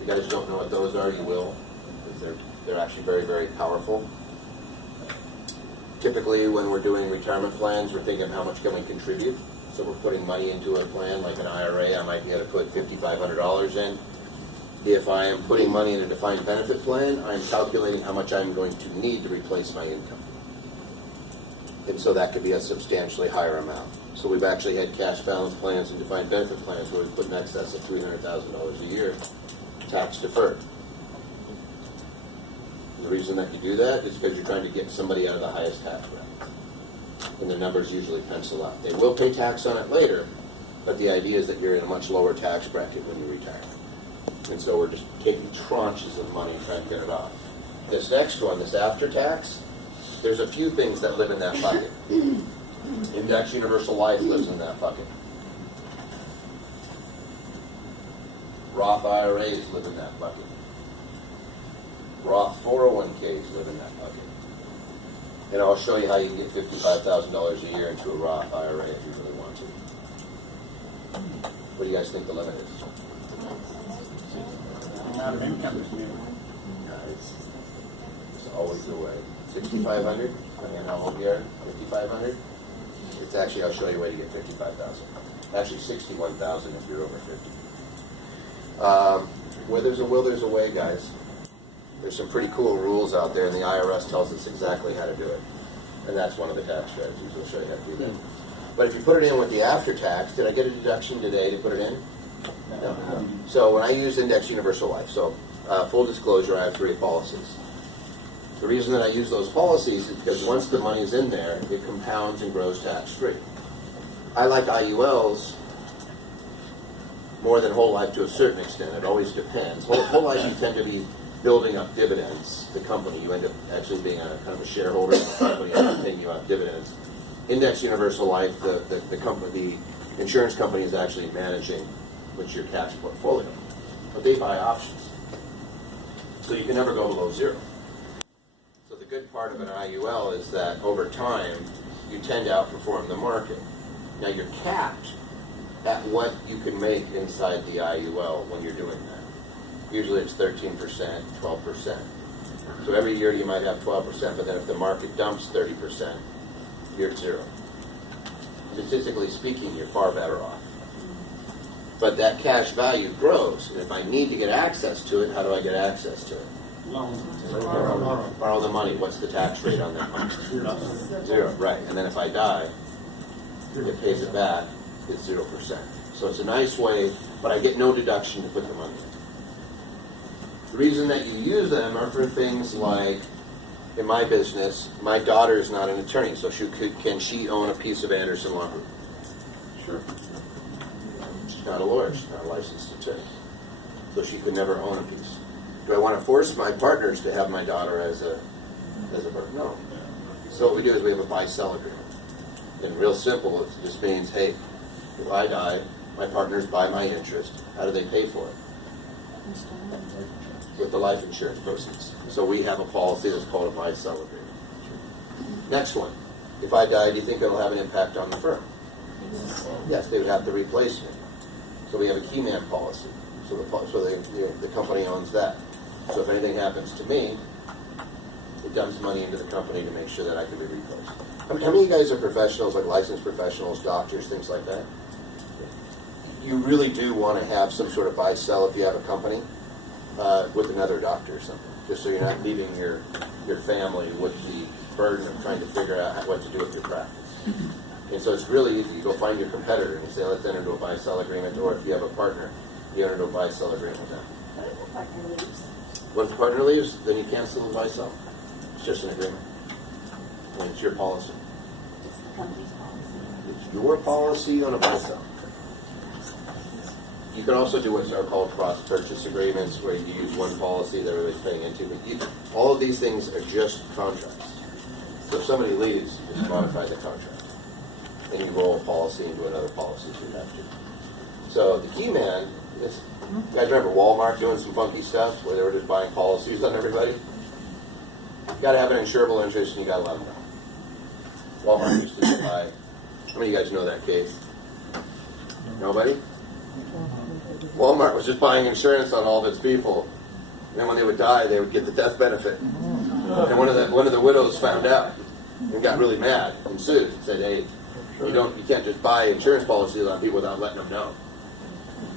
If you guys don't know what those are, you will, because they're actually very, very powerful. Typically, when we're doing retirement plans, we're thinking how much can we contribute. So we're putting money into a plan, like an IRA, I might be able to put $5,500 in. If I am putting money in a defined benefit plan, I'm calculating how much I'm going to need to replace my income. And so that could be a substantially higher amount. So we've actually had cash balance plans and defined benefit plans where we put in excess of $300,000 a year, tax deferred. The reason that you do that is because you're trying to get somebody out of the highest tax bracket. And the numbers usually pencil out. They will pay tax on it later, but the idea is that you're in a much lower tax bracket when you retire. And so we're just taking tranches of money and trying to get it off. This next one, this after tax, there's a few things that live in that bucket. Index Universal Life lives in that bucket. Roth IRAs live in that bucket. Roth 401ks live in that bucket. And I'll show you how you can get $55,000 a year into a Roth IRA if you really want to. What do you guys think the limit is? Amount of income. Guys, it's always the way. 6,500, depending on how old you are. 5,500. It's actually, I'll show you a way to get 55,000. Actually, 61,000 if you're over 50. Where there's a will, there's a way, guys. There's some pretty cool rules out there, and the IRS tells us exactly how to do it. And that's one of the tax strategies. We'll show you how to do that. But if you put it in with the after tax, did I get a deduction today to put it in? No. So when I use Index Universal Life, so full disclosure, I have 3 policies. The reason that I use those policies is because once the money is in there, it compounds and grows tax-free. I like IULs more than whole life to a certain extent. It always depends. Whole life you tend to be building up dividends. The company, you end up actually being a kind of a shareholder in the company and paying you out dividends. Index Universal Life, the company, the insurance company is actually managing what's your cash portfolio, but they buy options, so you can never go below zero. So the good part of an IUL is that over time you tend to outperform the market. Now you're capped at what you can make inside the IUL when you're doing that. Usually it's 13%, 12%. So every year you might have 12%, but then if the market dumps 30%, you're at zero. Statistically speaking, you're far better off. But that cash value grows, and if I need to get access to it, how do I get access to it? Borrow the money. What's the tax rate on that money? 0, right. And then if I die, it pays it back, it's 0%. So it's a nice way, but I get no deduction to put the money in. The reason that you use them are for things like, in my business, my daughter is not an attorney, so can she own a piece of Anderson Law Group? Sure. She's not a lawyer, she's not a licensed attorney. So she could never own a piece. Do I want to force my partners to have my daughter as a partner? No. So what we do is we have a buy-sell agreement. And real simple, it just means, hey, if I die, my partners buy my interest. How do they pay for it? With the life insurance proceeds. So we have a policy that's called a buy-sell agreement. Next one. If I die, do you think it'll have an impact on the firm? Yes, they would have to replace me. So we have a key man policy. So the company owns that. So if anything happens to me, it dumps money into the company to make sure that I can be replaced. How many of you guys are professionals, like licensed professionals, doctors, things like that? You really do want to have some sort of buy-sell if you have a company with another doctor or something, just so you're not leaving your family with the burden of trying to figure out what to do with your practice. And so it's really easy. You go find your competitor and you say, let's enter into a buy-sell agreement, or if you have a partner, you enter into a buy-sell agreement with them. What if the partner leaves? What if the partner leaves? Then you cancel the buy-sell. It's just an agreement. I mean, it's your policy. It's the company's policy. It's your policy on a buy-sell. You can also do what's called cross-purchase agreements, where you use one policy that everybody's paying into. But all of these things are just contracts. So if somebody leaves, you just modify the contract. And you roll a policy into another policy if you have to. So the key man is, you guys remember Walmart doing some funky stuff where they were just buying policies on everybody? You got to have an insurable interest and you got to let them know. Walmart used to buy. How many of you guys know that case? Nobody? Walmart was just buying insurance on all of its people. And then when they would die, they would get the death benefit. And one of the widows found out and got really mad and sued. Said, "Hey, you can't just buy insurance policies on people without letting them know.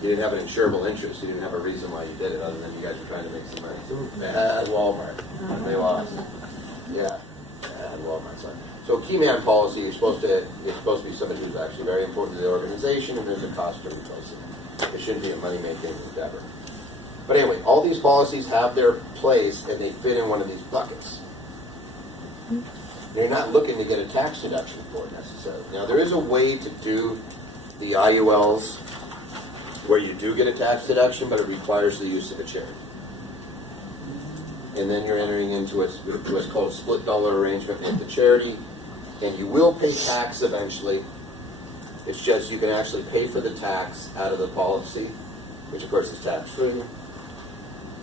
You didn't have an insurable interest. You didn't have a reason why you did it, other than you guys were trying to make some money." Bad Walmart. They lost. Yeah, bad Walmart. So key man policy is supposed to be somebody who's actually very important to the organization, and there's a cost to replace it. It shouldn't be a money-making endeavor. But anyway, all these policies have their place, and they fit in one of these buckets. You're not looking to get a tax deduction for it necessarily. Now, there is a way to do the IULs where you do get a tax deduction, but it requires the use of a charity. And then you're entering into what's called a split dollar arrangement with the charity, and you will pay tax eventually. It's just you can actually pay for the tax out of the policy, which of course is tax-free.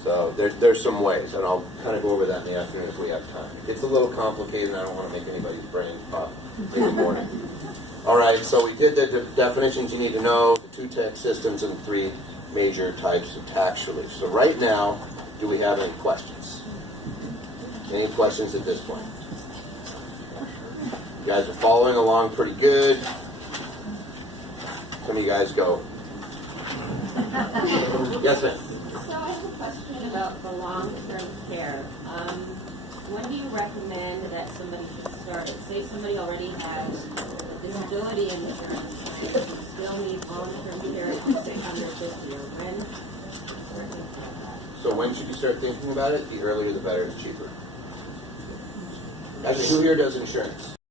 So there's some ways, and I'll kind of go over that in the afternoon if we have time. It's a little complicated, and I don't want to make anybody's brain pop in the morning. All right, so we did the definitions you need to know, the two tax systems, and three major types of tax relief. So right now, do we have any questions? Any questions at this point? You guys are following along pretty good. Some of you guys go. Yes, ma'am. So I have a question about the long-term care. When do you recommend that somebody should start? Say somebody already has disability insurance and still needs long-term care at 650, or when? So when should you start thinking about it? The earlier the better, it's cheaper. Actually, who here does insurance?